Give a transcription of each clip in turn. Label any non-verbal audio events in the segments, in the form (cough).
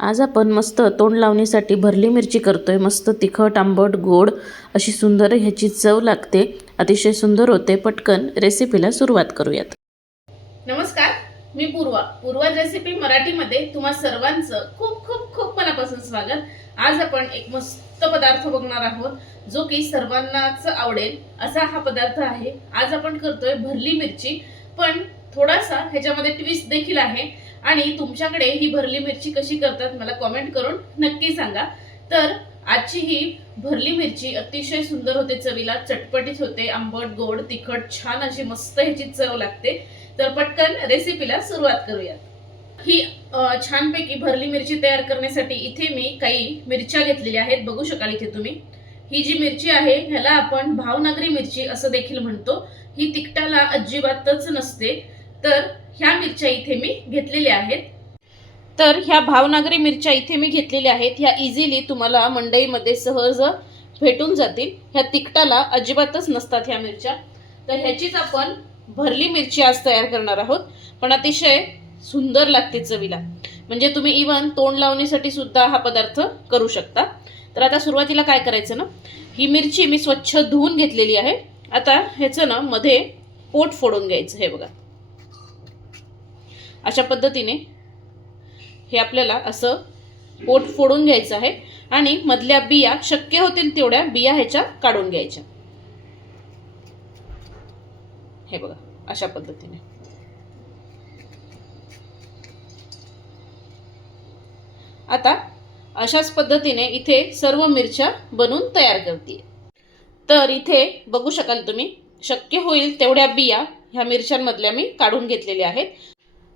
आज आपण मस्त तोंड लावणीसाठी भरली मिरची करतोय. मस्त तिखट आंबट गोड अशी सुंदर ह्याची चव लागते. अतिशय सुंदर होते. पटकन रेसिपीला सुरुवात करूयात. नमस्कार मी पूर्वा. पूर्वा रेसिपी मराठीमध्ये तुम्हा सर्वांचं खूप खूप खूप मनापासून स्वागत. आज आपण एक मस्त पदार्थ बघणार आहोत जो की सर्वांनाच आवडेल असा हा पदार्थ आहे. आज आपण करतोय भरली मिरची. पण थोडासा ह्याच्यामध्ये ट्विस्ट देखील आहे. आणि तुमच्याकडे ही भरली मिरची कशी करतात मला कॉमेंट करून नक्की सांगा. तर आजची ही भरली मिरची अतिशय सुंदर होते चवीला चटपटीत होते आंबट गोड तिखट छान अशी मस्त ह्याची चव लागते. तर पटकन रेसिपीला सुरुवात करूयात. ही छानपैकी भरली मिरची तयार करण्यासाठी इथे मी काही मिरच्या घेतलेल्या आहेत. बघू शकाल इथे तुम्ही. ही जी मिरची आहे ह्याला आपण भावनगरी मिरची असं देखील म्हणतो. ही तिखटाला अजिबातच नसते. तर ह्या मिरच्या इथे मी घेतलेल्या आहेत. तर ह्या भावनागरी मिरच्या इथे मी घेतलेल्या आहेत. ह्या इझिली तुम्हाला मंडईमध्ये सहज भेटून जातील. ह्या तिखटाला अजिबातच नसतात ह्या मिरच्या. तर ह्याचीच आपण भरली मिरची आज तयार करणार आहोत. पण अतिशय सुंदर लागते चवीला. म्हणजे तुम्ही इवन तोंड लावणीसाठी सुद्धा हा पदार्थ करू शकता. तर आता सुरुवातीला काय करायचं ना? ही मिरची मी स्वच्छ धुवून घेतलेली आहे. आता ह्याचं ना मध्ये पोट फोडून घ्यायचं हे बघा. अशा पद्धतीने हे आपल्याला असं पोट फोडून घ्यायचं आहे आणि मधल्या बिया शक्य होतील तेवढ्या बिया ह्याच्या काढून घ्यायच्या. हे बघा अशा पद्धतीने. आता अशाच पद्धतीने इथे सर्व मिरच्या बनवून तयार करते तर इथे बघू शकाल तुम्ही शक्य होईल तेवढ्या बिया ह्या मिरच्यांमधल्या मी काढून घेतलेल्या आहेत.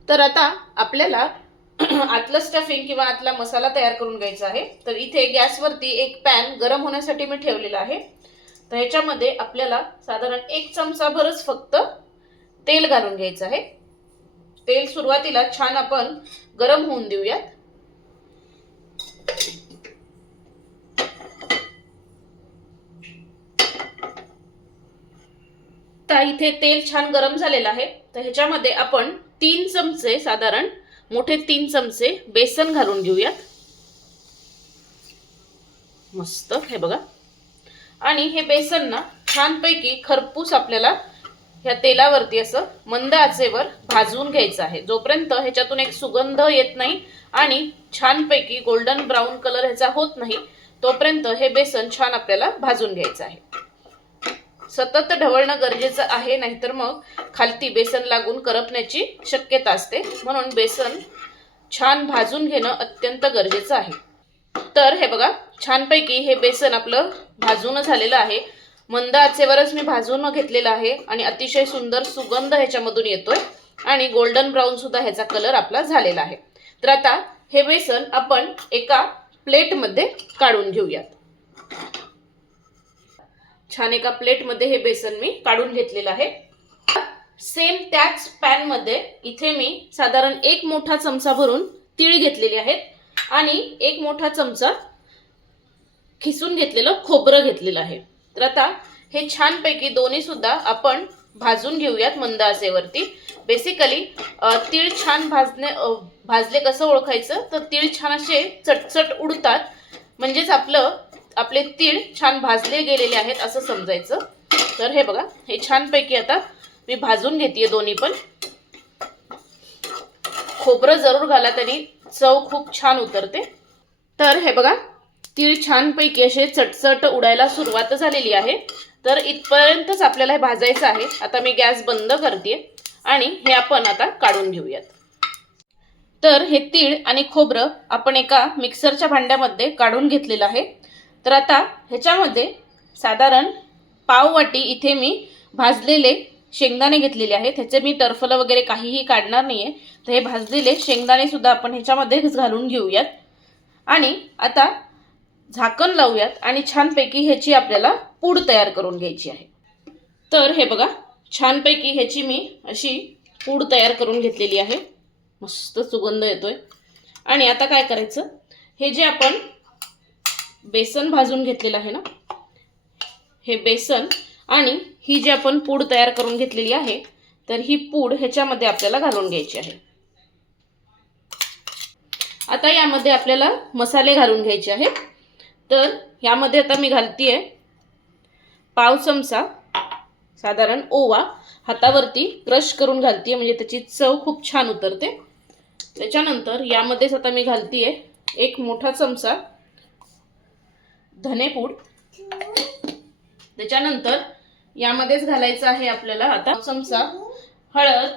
तर आता आपल्याला (clears throat) आतलं स्टफिंग किंवा आतला मसाला तयार करून घ्यायचा आहे. तर इथे गॅसवरती एक पॅन गरम होण्यासाठी मी ठेवलेला आहे. तर ह्याच्यामध्ये आपल्याला साधारण एक चमचाभरच फक्त तेल घालून घ्यायचं आहे. तेल सुरुवातीला छान आपण गरम होऊन देऊयात. तर इथे तेल छान गरम झालेलं आहे. तर ह्याच्यामध्ये आपण तीन चमचे साधारण मोठे तीन चमचे बेसन घालून घेऊयात. मस्त हे बघा. आणि हे बेसन ना छानपैकी खरपूस आपल्याला ह्या तेलावरती असं मंद आचेवर भाजून घ्यायचं आहे. जोपर्यंत ह्याच्यातून एक सुगंध येत नाही आणि छानपैकी गोल्डन ब्राऊन कलर ह्याचा होत नाही तोपर्यंत हे बेसन छान आपल्याला भाजून घ्यायचं आहे. सतत ढवळणं गरजेचं आहे नाहीतर मग खालती बेसन लागून करपण्याची शक्यता असते. म्हणून बेसन छान भाजून घेणं अत्यंत गरजेचं आहे. तर हे बघा छानपैकी हे बेसन आपलं भाजून झालेलं आहे. मंद आचेवरच मी भाजून घेतलेलं आहे आणि अतिशय सुंदर सुगंध ह्याच्यामधून येतोय आणि गोल्डन ब्राऊन सुद्धा ह्याचा कलर आपला झालेला आहे. तर आता हे बेसन आपण एका प्लेटमध्ये काढून घेऊयात. छान एका प्लेटमध्ये हे बेसन मी काढून घेतलेलं आहे. सेम त्याच पॅनमध्ये इथे मी साधारण एक मोठा चमचा भरून तीळ घेतलेली आहेत आणि एक मोठा चमचा खिसून घेतलेलं खोबरं घेतलेलं आहे. तर आता हे छानपैकी दोन्ही सुद्धा आपण भाजून घेऊयात मंद आचेवरती. बेसिकली तीळ छान भाजणे भाजले कसं ओळखायचं? तर तीळ छान असे चटचट उडतात. म्हणजेच आपलं आपले तीळ छान भाजले गेलेले आहेत असं समजायचं. तर हे बघा हे छानपैकी आता मी भाजून घेते दोन्ही पण. खोबरं जरूर घाला तरी चव खूप छान उतरते. तर हे बघा तीळ छानपैकी असे चटचट उडायला सुरुवात झालेली आहे. तर इथपर्यंतच आपल्याला हे भाजायचं आहे. आता मी गॅस बंद करते आणि हे आपण आता काढून घेऊयात. तर हे तीळ आणि खोबरं आपण एका मिक्सरच्या भांड्यामध्ये काढून घेतलेलं आहे. तर आता ह्याच्यामध्ये साधारण पाव वाटी इथे मी भाजलेले शेंगदाणे घेतलेले आहेत. ह्याचे मी टर्फलं वगैरे काहीही काढणार नाही आहे तर हे भाजलेले शेंगदाणेसुद्धा आपण ह्याच्यामध्येच घालून घेऊयात. आणि आता झाकण लावूयात आणि छानपैकी ह्याची आपल्याला पूड तयार करून घ्यायची आहे. तर हे बघा छानपैकी ह्याची मी अशी पूड तयार करून घेतलेली आहे. मस्त सुगंध येतोय. आणि आता काय करायचं? हे जे आपण बेसन भाजून घेतलेलं आहे ना? हे बेसन आणि ही जी आपण पूड तयार करून घेतलेली आहे तर ही पूड ह्याच्यामध्ये आपल्याला घालून घ्यायची आहे. आता यामध्ये आपल्याला मसाले घालून घ्यायचे आहेत. तर यामध्ये आता मी घालतीये पाव चमचा साधारण ओवा हातावरती क्रश करून घालतीये म्हणजे त्याची चव खूप छान उतरते. त्याच्यानंतर यामध्येच आता मी घालतीये एक मोठा चमचा धनेपूड. त्याच्यानंतर यामध्येच घालायचं आहे आपल्याला आता चमचा हळद.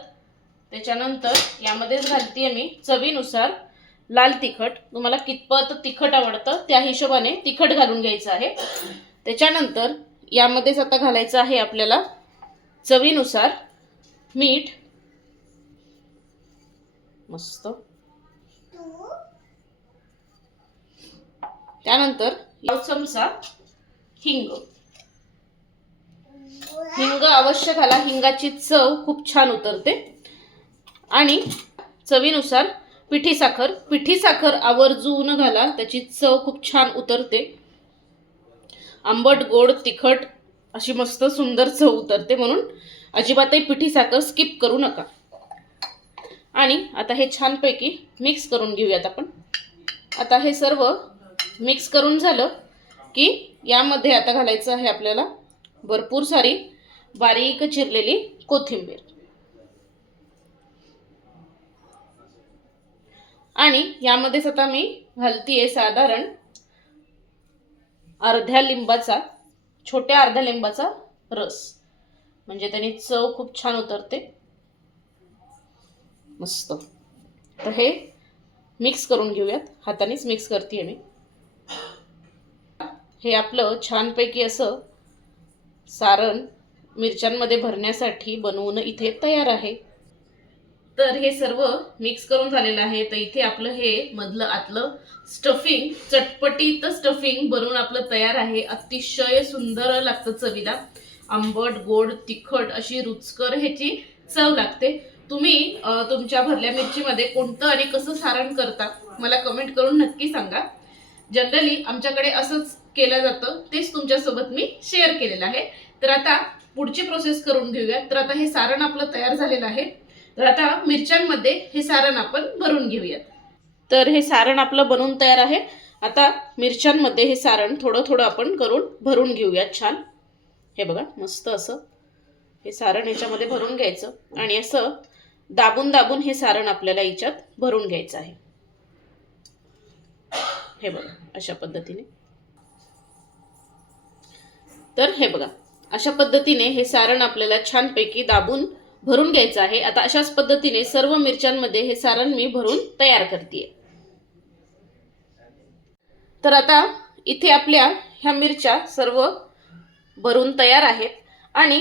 त्याच्यानंतर यामध्येच घालते मी चवीनुसार लाल तिखट. तुम्हाला कितपत तिखट आवडतं त्या हिशोबाने तिखट घालून घ्यायचं आहे. त्याच्यानंतर यामध्येच आता घालायचं आहे आपल्याला चवीनुसार मीठ. मस्त. त्यानंतर चमचा हिंग हिंग अवश्य घाला. हिंगाची चव खूप छान उतरते. आणि चवीनुसार पिठी साखर. पिठी साखर आवर्जून घाला. त्याची चव खूप छान उतरते. आंबट गोड तिखट अशी मस्त सुंदर चव उतरते. म्हणून अजिबातही पिठी साखर स्किप करू नका. आणि आता हे छानपैकी मिक्स करून घेऊयात आपण. आता हे सर्व मिक्स करून झालं की यामध्ये आता घालायचं आहे आपल्याला भरपूर सारी बारीक चिरलेली कोथिंबीर. आणि यामध्येच आता मी घालतीये साधारण अर्ध्या लिंबाचा छोट्या अर्ध्या लिंबाचा रस. म्हणजे त्याने चव खूप छान उतरते. मस्त. तर हे मिक्स करून घेऊयात. हातानेच मिक्स करते मी. हे आपलं छानपैकी असं सारण मिरच्यांमध्ये भरण्यासाठी बनवून इथे तयार आहे. तर हे सर्व मिक्स करून झालेलं आहे. तर इथे आपलं हे मधलं आतलं स्टफिंग चटपटीत स्टफिंग बनवून आपलं तयार आहे. अतिशय सुंदर लागतं चवीला. आंबट गोड तिखट अशी रुचकर ह्याची चव लागते. तुम्ही तुमच्या भरल्या मिरचीमध्ये कोणतं आणि कसं सारण करता मला कमेंट करून नक्की सांगा. जनरली आमच्याकडे असंच केलं जातं तेच तुमच्यासोबत मी शेअर केलेलं आहे. तर आता पुढची प्रोसेस करून घेऊया. तर आता हे सारण आपलं तयार झालेलं आहे. तर आता मिरच्यांमध्ये हे सारण आपण भरून घेऊयात. तर हे सारण आपलं बनवून तयार आहे. आता मिरच्यांमध्ये हे सारण थोडं थोडं आपण करून भरून घेऊयात छान. हे बघा मस्त असं. हे सारण ह्याच्यामध्ये भरून घ्यायचं. आणि असं दाबून दाबून हे सारण आपल्याला याच्यात भरून घ्यायचं आहे. हे बघा अशा पद्धतीने. तर हे बघा अशा पद्धतीने हे सारण आपल्याला छानपैकी दाबून भरून घ्यायचं आहे. आता अशाच पद्धतीने सर्व मिरच्यांमध्ये हे सारण मी भरून तयार करते. तर आता इथे आपल्या ह्या मिरच्या सर्व भरून तयार आहेत. आणि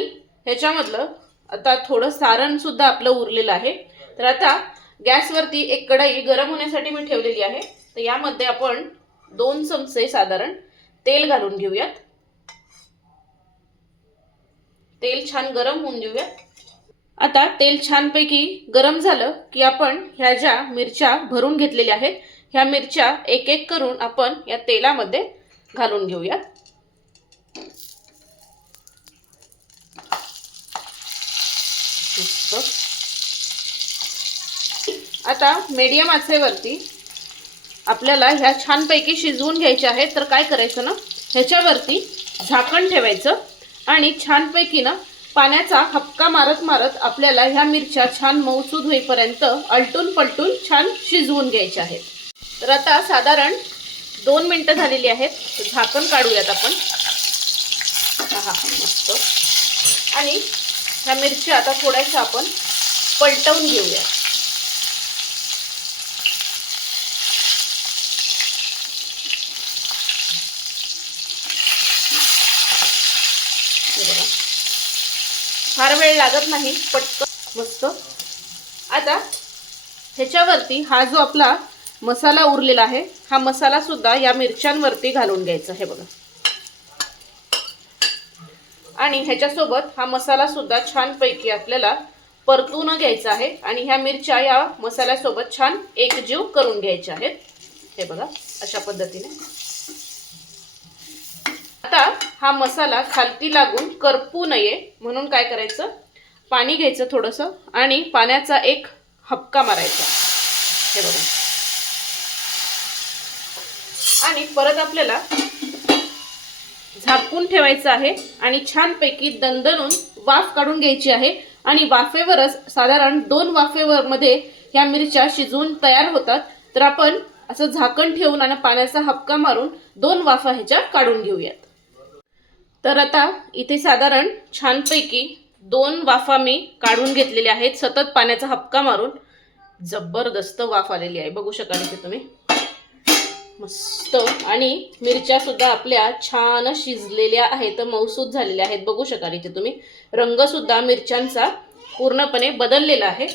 ह्याच्यामधलं आता थोडं सारण सुद्धा आपलं उरलेलं आहे. तर आता गॅसवरती एक कढई गरम होण्यासाठी मी ठेवलेली आहे. तर यामध्ये आपण दोन चमचे साधारण तेल घालून घेऊयात. तेल छान गरम होऊन देऊया. आता तेल छानपैकी गरम झालं की आपण ह्या ज्या मिरच्या भरून घेतलेल्या आहेत ह्या मिरच्या एक एक करून आपण या तेलामध्ये घालून घेऊया. आता मीडियम आचेवरती आपल्याला ह्या छानपैकी शिजवून घ्यायच्या आहेत तर काय करायचं ना ह्याच्यावरती झाकण ठेवायचं. आणि छानपैकी ना पाण्याचा हपका मारत मारत आपल्याला ह्या मिरच्या छान मऊसूद होईपर्यंत अलटून पलटून छान शिजवून घ्यायच्या आहेत. तर आता साधारण दोन मिनटं झालेली आहेत. झाकण काढूयात आपण. हा मस्त. आणि ह्या मिरच्या आता थोड्याशा आपण पलटवून घेऊया हे बघा फार वेळ लागत नाही पटकन. मस्त. आता ह्याच्यावरती हा जो आपला मसाला उरलेला आहे हा मसाला सुद्धा या मिरच्यांवरती घालून घ्यायचा हे बघा. आणि ह्याच्यासोबत हा मसाला सुद्धा छानपैकी आपल्याला परतून घ्यायचा आहे आणि ह्या मिरच्या या मसाल्यासोबत छान एकजीव करून घ्यायच्या आहेत. हे बघा अशा पद्धतीने. हा मसाला खालती लागून करपू नये. म्हणून काय करायचं? पाणी घ्यायचं थोडंसं आणि पाण्याचा एक हपका मारायचा. हे बघा. आणि परत आपल्याला झाकून ठेवायचं आहे आणि छानपैकी दणदणून वाफ काढून घ्यायची आहे. आणि वाफेवरच साधारण दोन वाफेवर मध्ये ह्या मिरच्या शिजवून तयार होतात. तर आपण असं झाकण ठेवून आणि पाण्याचा हपका मारून दोन वाफा ह्याच्या काढून घेऊयात. तर आता इथे साधारण छानपैकी दोन वाफा मी काढून घेतलेल्या आहेत. सतत पाण्याचा हपका मारून जबरदस्त वाफ आलेली आहे. बघू शकाल इथे तुम्ही. मस्त. आणि मिरच्या सुद्धा आपल्या छान शिजलेल्या आहेत मऊसूद झालेल्या आहेत. बघू शकाल इथे तुम्ही. रंगसुद्धा मिरच्यांचा पूर्णपणे बदललेला आहे.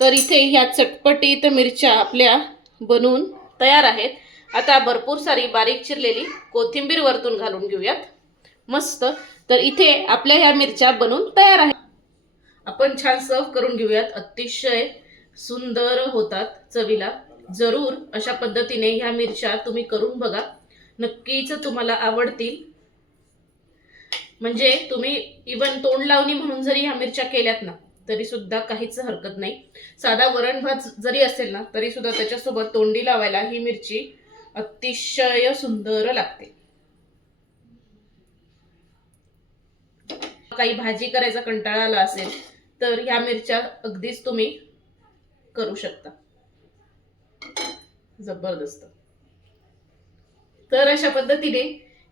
तर इथे ह्या चटपटीत मिरच्या आपल्या बनवून तयार आहेत. आता भरपूर सारी बारीक चिरलेली कोथिंबीर वरतून घालून घेऊयात. मस्त. तर इथे आपल्या ह्या मिरच्या बनवून तयार आहेत. आपण छान सर्व करून घेऊयात. अतिशय सुंदर होतात चवीला. जरूर अशा पद्धतीने ह्या मिरच्या तुम्ही करून बघा. नक्कीच तुम्हाला आवडतील. म्हणजे तुम्ही इवन तोंड लावणी म्हणून जरी ह्या मिरच्या केल्यात ना तरी सुद्धा काहीच हरकत नाही. साधा वरण भात जरी असेल ना तरी सुद्धा त्याच्यासोबत तोंडी लावायला ही मिरची अतिशय सुंदर लागते. काही भाजी करायचा कंटाळा आला असेल तर ह्या मिरच्या अगदीच तुम्ही करू शकता. जबरदस्त. तर अशा पद्धतीने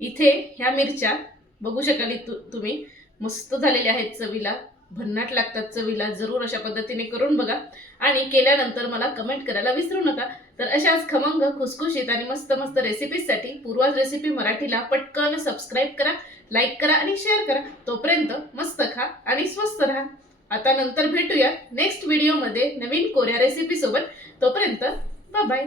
इथे ह्या मिरच्या बघू शकाल तुम्ही मस्त झालेल्या आहेत चवीला. भन्नाट लागतात चवीला जरूर अशा पद्धतीने करून बघा. आणि केल्यानंतर मला कमेंट करायला विसरू नका. तर अशाच खमंग खुसखुशीत आणि मस्त मस्त रेसिपीजसाठी पूर्वाज रेसिपी मराठीला पटकन सबस्क्राईब करा लाईक करा आणि शेअर करा. तोपर्यंत मस्त खा आणि स्वस्त राहा. आता नंतर भेटूया नेक्स्ट व्हिडिओमध्ये नवीन कोऱ्या रेसिपीसोबत तोपर्यंत तोपर्यंत बाय